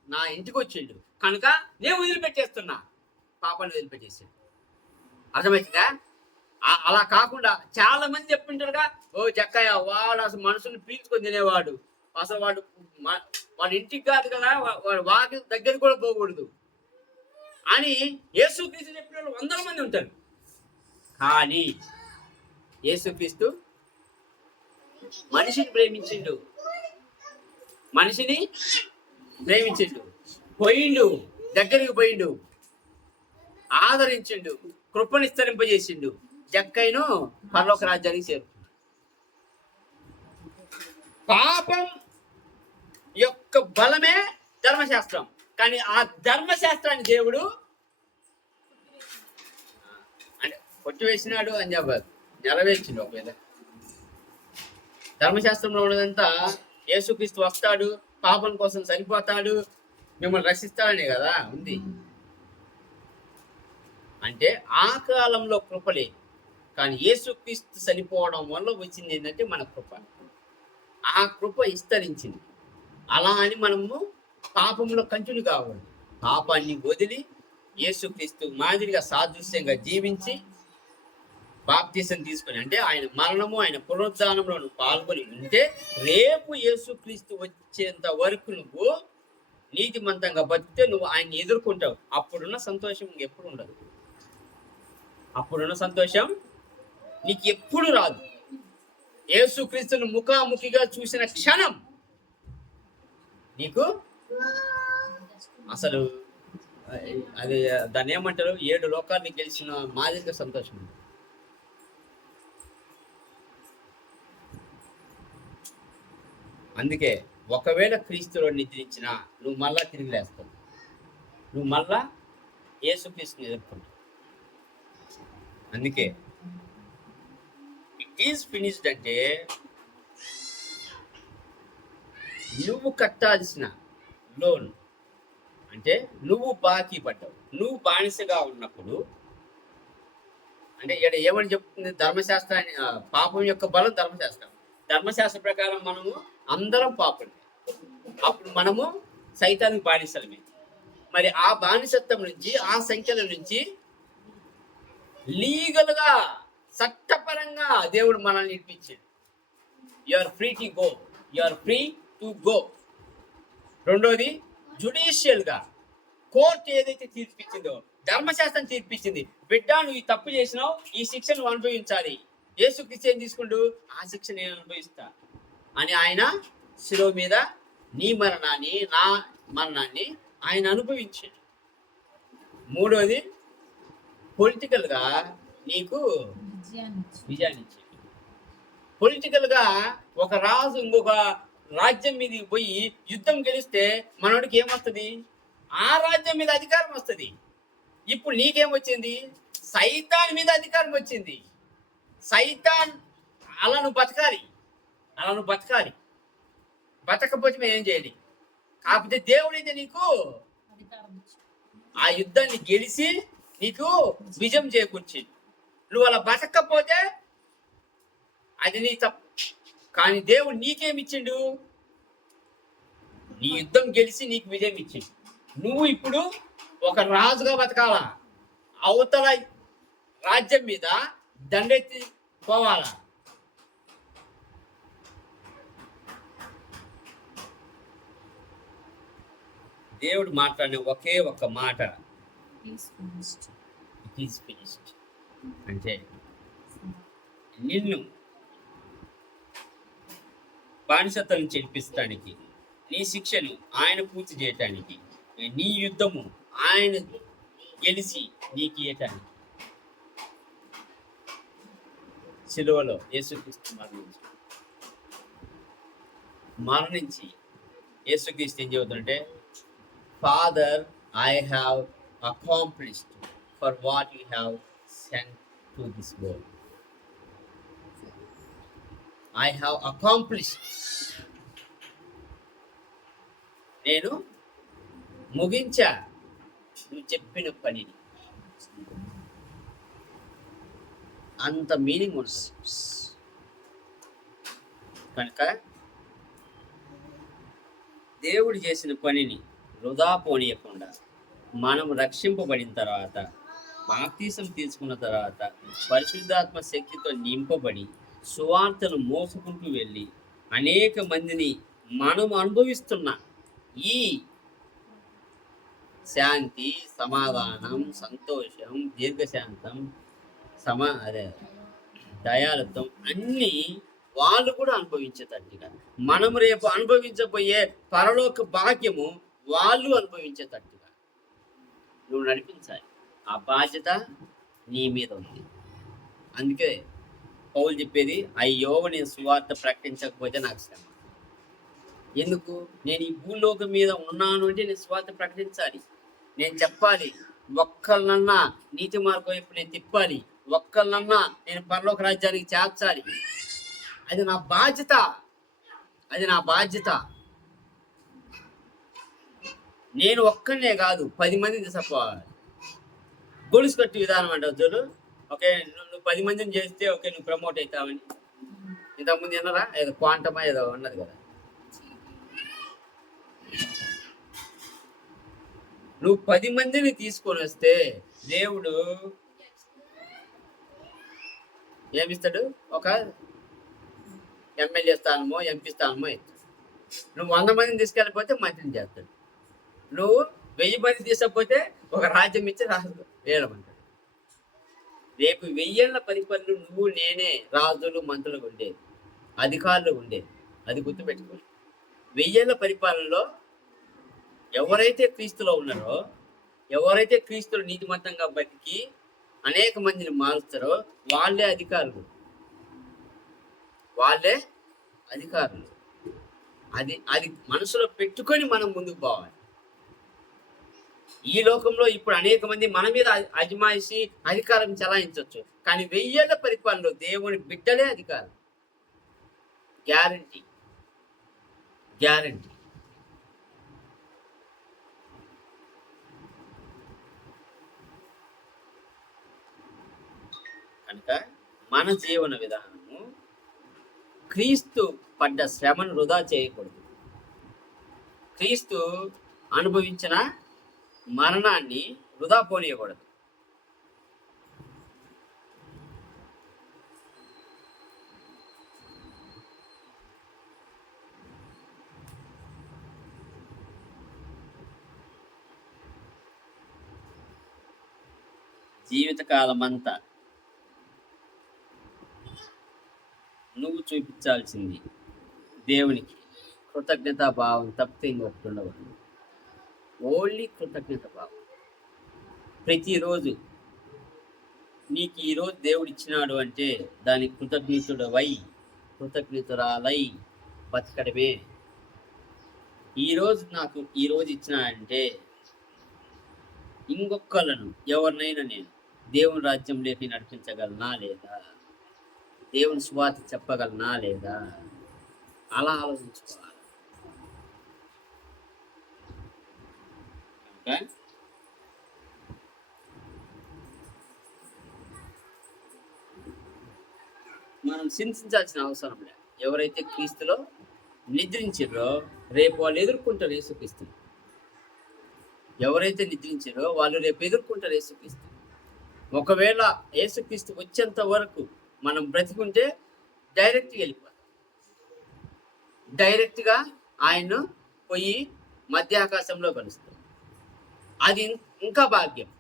నా ఇంటికి వచ్చిండు కనుక నేను వదిలిపెట్టేస్తున్నా. పాపాన్ని వదిలిపెట్టేసిండు. అర్థమవుతుందా? అలా కాకుండా చాలా మంది చెప్పింటారుగా, ఓ జక్కయ్య వాడు అసలు మనుషుల్ని పీల్చుకొని తినేవాడు, అసలు వాడు ఇంటికి కాదు కదా, వాడు వాకి దగ్గర కూడా పోకూడదు అని యేసుక్రీస్తు చెప్పిన వాళ్ళు 100 మంది ఉంటారు. కానీ యేసుక్రీస్తు మనిషిని ప్రేమించిండు, పోయిండు, దగ్గరికి పోయిండు, ఆదరించిండు, కృపను విస్తరింపజేసిండు. జక్కైను పరలోక రాజ్యానికి చేరు. పాపం యొక్క బలమే ధర్మశాస్త్రం, కానీ ఆ ధర్మశాస్త్రాన్ని దేవుడు అంటే కొట్టివేసినాడు అని చెప్పారు, నెరవేర్చిండు. ఒకవేళ ధర్మశాస్త్రంలో ఉన్నదంతా యేసుక్రీస్తు వస్తాడు, పాపం కోసం చనిపోతాడు, మిమ్మల్ని రక్షిస్తాడనే కదా ఉంది. అంటే ఆ కాలంలో కృపలే, కానీ యేసుక్రీస్తు చనిపోవడం వల్ల వచ్చింది ఏంటంటే మన కృప. ఆ కృప విస్తరించింది. అలా అని మనము పాపంలో కంటిన్యూ కావాలి. పాపాన్ని వదిలి యేసుక్రీస్తు మాదిరిగా సాదృశ్యంగా జీవించి బాప్తిసం తీసుకొని, అంటే ఆయన మరణము ఆయన పునరుద్ధానంలో నువ్వు పాల్గొని ఉంటే రేపు యేసుక్రీస్తు వచ్చేంత వరకు నువ్వు నీతిమంతంగా బతికితే నువ్వు ఆయన్ని ఎదుర్కొంటావు. అప్పుడున్న సంతోషం ఎప్పుడు ఉండదు. అప్పుడున్న సంతోషం నీకు ఎప్పుడు రాదు. యేసుక్రీస్తును ముఖాముఖిగా చూసిన క్షణం నీకు అసలు అది దాన్ని ఏమంటారు, 7 లోకాన్ని గెలిచిన మాదిరిగా సంతోషం. అందుకే ఒకవేళ క్రీస్తులో నిద్రించినా నువ్వు మళ్ళా తిరిగి లేస్తావు, నువ్వు మళ్ళా యేసుక్రీస్తుని ఎదుర్కొంటావు. అందుకే ఇట్ ఈస్ ఫినిష్డ్ అంటే నువ్వు కట్టాల్సిన లోన్ అంటే నువ్వు బాకీ పడ్డావు. నువ్వు బానిసగా ఉన్నప్పుడు అంటే ఇక్కడ ఏమని చెప్తుంది ధర్మశాస్త్రాన్ని, పాపం యొక్క బలం ధర్మశాస్త్రం. ధర్మశాస్త్ర ప్రకారం మనము అందరం పాపులే. అప్పుడు మనము సైతానికి బానిసలమే. మరి ఆ బానిసత్వం నుంచి, ఆ సంఖ్యల నుంచి లీగల్గా, చట్టపరంగా దేవుడు మనల్ని ఇప్పించాడు. You are free to go, you are free to go. రెండోది జుడిషియల్గా కోర్టు ఏదైతే తీర్పిచ్చిందో, ధర్మశాస్త్రం తీర్పిచ్చింది, బిడ్డ నువ్వు ఈ తప్పు చేసినావు, ఈ శిక్ష నువ్వు అనుభవించాలి. యేసుక్రీస్తు ఏం తీసుకుంటూ ఆ శిక్ష నేను అనుభవిస్తా అని ఆయన శిలువ మీద నీ మరణాన్ని, నా మరణాన్ని ఆయన అనుభవించాడు. మూడోది పొలిటికల్గా నీకు విజయాన్ని ఇచ్చాడు. పొలిటికల్గా ఒక రాజు ఇంకొక రాజ్యం మీద పోయి యుద్ధం గెలిస్తే మనోడికి ఏమొస్తుంది? ఆ రాజ్యం మీద అధికారం వస్తుంది. ఇప్పుడు నీకేమొచ్చింది? సైతాన్ మీద అధికారం వచ్చింది. సైతాన్ అలా నువ్వు బతకాలి. బతకపోతే మేము ఏం చేయాలి? కాకపోతే దేవుడైతే నీకు ఆ యుద్ధాన్ని గెలిచి నీకు విజయం చేకూర్చింది. నువ్వు అలా బతకపోతే అది నీ తప్పు. కానీ దేవుడు నీకేమిచ్చిండు? నీ యుద్ధం గెలిచి నీకు విజయం ఇచ్చిండు. నువ్వు ఇప్పుడు ఒక రాజుగా బతకాలా, అవతల రాజ్యం మీద దండెత్తి పోవాలా. దేవుడు మాట్లాడిన ఒకే ఒక్క మాట, ఇట్ ఈస్ ఫినిష్డ్. అంటే నిన్ను బానిసత్వం నుంచి విడిపించడానికి, నీ శిక్షను ఆయన పూర్తి చేయటానికి, నీ యుద్ధము ఆయన గెలిచి నీకు ఇయ్యటానికి సిలువలో యేసుక్రీస్తు మరణించి యేసుక్రీస్తు ఏం చెబుతుంటే, father I have accomplished for what you have sent to this world. I have accomplished. నేను ముగించా నువ్వు చెప్పిన పనిని. అంత మీనింగ్ ఉంది. కనుక దేవుడు చేసిన పనిని వృధా పోనీయకుండా మనం రక్షింపబడిన తర్వాత, బాప్తీసం తీసుకున్న తర్వాత, పరిశుద్ధాత్మ శక్తితో నింపబడి సువార్తను మోసుకుంటూ వెళ్ళి అనేక మందిని మనం అనుభవిస్తున్న ఈ శాంతి, సమాధానం, సంతోషం, దీర్ఘశాంతం, దయాళత్వం అన్నీ వాళ్ళు కూడా అనుభవించేటట్టుగా, మనం రేపు అనుభవించబోయే పరలోక భాగ్యము వాళ్ళు అనుభవించేటట్టుగా నువ్వు నడిపించాలి. ఆ బాధ్యత నీ మీద ఉంది. అందుకే పౌలు చెప్పేది, అయ్యో నేను సువార్త ప్రకటించకపోతే నాకు శ్రమ. ఎందుకు? నేను ఈ భూలోకం మీద ఉన్నాను అంటే నేను సువార్త ప్రకటించాలి, నేను చెప్పాలి. ఒక్కళ్ళన్నా నీతి మార్గం వైపు నేను తిప్పాలి, ఒక్కళ్ళన్నా నేను పరలోక రాజ్యానికి చేర్చాలి. అది నా బాధ్యత. నేను ఒక్కనే కాదు, 10 మందిని తీసుకుపోవాలి. గొలుసు కట్టు విధానం అంటావు చూడు. ఓకే, నువ్వు 10 మందిని చేస్తే ఓకే నువ్వు ప్రమోట్ అవుతావని. ఇంతకుముందు విన్నారా? ఏదో క్వాంటమా ఏదో ఉన్నది కదా. నువ్వు 10 మందిని తీసుకొని వస్తే దేవుడు ఏమిస్తాడు? ఒక ఎమ్మెల్యే స్థానమో, ఎంపీ స్థానమో ఇస్తాడు. నువ్వు 100 మందిని తీసుకెళ్ళిపోతే మంత్రిని చేస్తాడు. నువ్వు 1000 మంది తీసుకపోతే ఒక రాజ్యం ఇచ్చి రాజు వేయమంటాడు. రేపు 1000 ఏళ్ల పరిపాలన నువ్వు నేనే రాజులు, మంత్రులు ఉండేది, అధికారులు ఉండేది. అది గుర్తుపెట్టుకోండి. 1000 ఏళ్ల పరిపాలనలో ఎవరైతే క్రీస్తులో ఉన్నారో, ఎవరైతే క్రీస్తులు నీతిమంతంగా బతికి అనేక మందిని మారుస్తారో వాళ్ళే అధికారులు. అది మనసులో పెట్టుకొని మనం ముందుకు పోవాలి. ఈ లోకంలో ఇప్పుడు అనేక మంది మన మీద అజమాయిషి అధికారం చెలాయించవచ్చు, కానీ 1000 ఏళ్ల పరిపాలనలో దేవుని బిడ్డలే అధికారం. గ్యారంటీ. కనుక మన జీవన విధానము క్రీస్తు పడ్డ శ్రమను వృధా చేయకూడదు. క్రీస్తు అనుభవించిన మరణాన్ని వృధా పోనీయకూడదు. జీవితకాలమంతా నువ్వు చూపించాల్సింది దేవునికి కృతజ్ఞతా భావం తప్పితే ఇంకొకటి ఉండవద్దు. ఓన్లీ కృతజ్ఞత భావం. ప్రతిరోజు నీకు ఈరోజు దేవుడు ఇచ్చినాడు అంటే దానికి కృతజ్ఞతుడవై కృతజ్ఞతురాలై బతకడమే. ఈరోజు నాకు ఈరోజు ఇచ్చినాడంటే ఇంకొకళ్ళను ఎవరినైనా నేను దేవుని రాజ్యంలోకి నడిపించగలనా లేదా, దేవుని సువార్త చెప్పగలనా లేదా, అలా ఆలోచించుకోవాలి. మనం చింతించాల్సిన అవసరం లేదు. ఎవరైతే క్రీస్తులో నిద్రించారో రేపు వాళ్ళు ఎదుర్కొంటారు యేసుక్రీస్తుని. ఎవరైతే నిద్రించారో వాళ్ళు రేపు ఎదుర్కొంటారు యేసుక్రీస్తు. ఒకవేళ యేసుక్రీస్తు వచ్చేంత వరకు మనం బ్రతికుంటే డైరెక్ట్గా వెళ్ళిపోతాం. డైరెక్ట్గా ఆయన పోయి మధ్య ఆకాశంలో కలుస్తాం. అది ఇంకా భాగ్యం.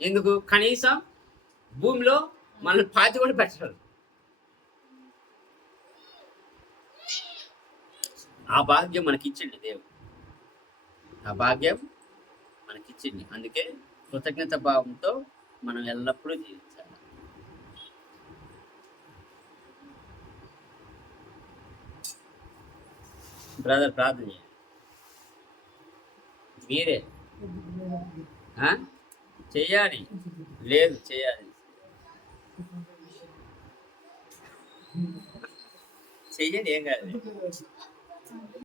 ఎందుకు? కనీసం భూమిలో మనల్ని పాతి కూడా పెట్టరు. ఆ భాగ్యం మనకిచ్చిండి దేవుడు. ఆ భాగ్యం మనకిచ్చింది. అందుకే కృతజ్ఞత భావంతో మనం ఎల్లప్పుడూ జీవించాలి. బ్రదర్ ప్రార్థన చేయండి. మీరే చెయ్యాలి. లేదు చేయాలి. చెయ్యండి, ఏం కాదు.